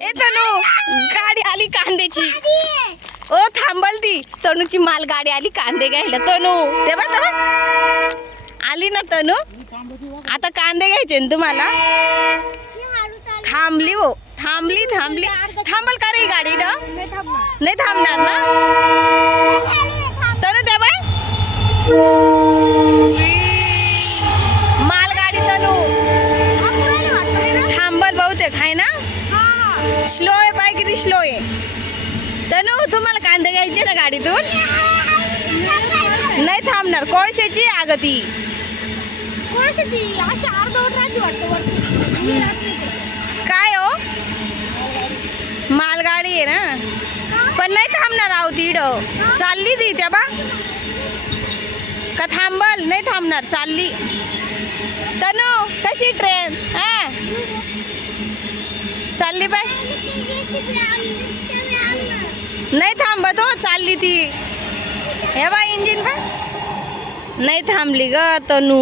ए तनू गाडी आली कांद्याची. ओ थांबल ती. तनूची माल गाडी आली कांदे घ्यायला. तनू ते बघ. आली ना तनू? आता कांदे घ्यायचे ना तुम्हाला? थांबली हो. थांबली थांबली. थांबल का रे गाडी ना नाही थांबणार ना? स्लो आहे पाय किती स्लो आहे? तनू तुम्हाला कांदे घ्यायचे ना गाडीतून? नाही थांबणार कोळशाची आहे अगं ती. काय हो? मालगाडी आहे ना? पण नाही थांबणार आहो ती इडं. चालली ती त्या बा. का थांबल? नाही थांबणार चालली. तनू कशी ट्रेन चालली बाय. नाही थांबत हो चालली ती. हे बा इंजिन बा नाही थांबली ग तनू.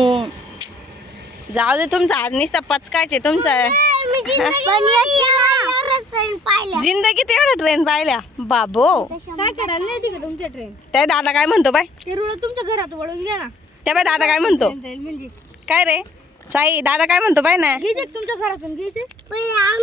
जाऊ दे तुमचा आज नुसता पचकायचे तुमचं. जिंदगीत एवढ्या ट्रेन पाहिल्या बाबो. काय करायला नाही तिकडे तुमच्या ट्रेन त्या दादा काय म्हणतो बाय? ते रुळ तुमच्या घरात वळून घ्या ना. त्या बाय दादा काय म्हणतो? म्हणजे. काय रे? साई दादा काय म्हणतो बाय ना? तुमच्या घरातून? घ्यायचे?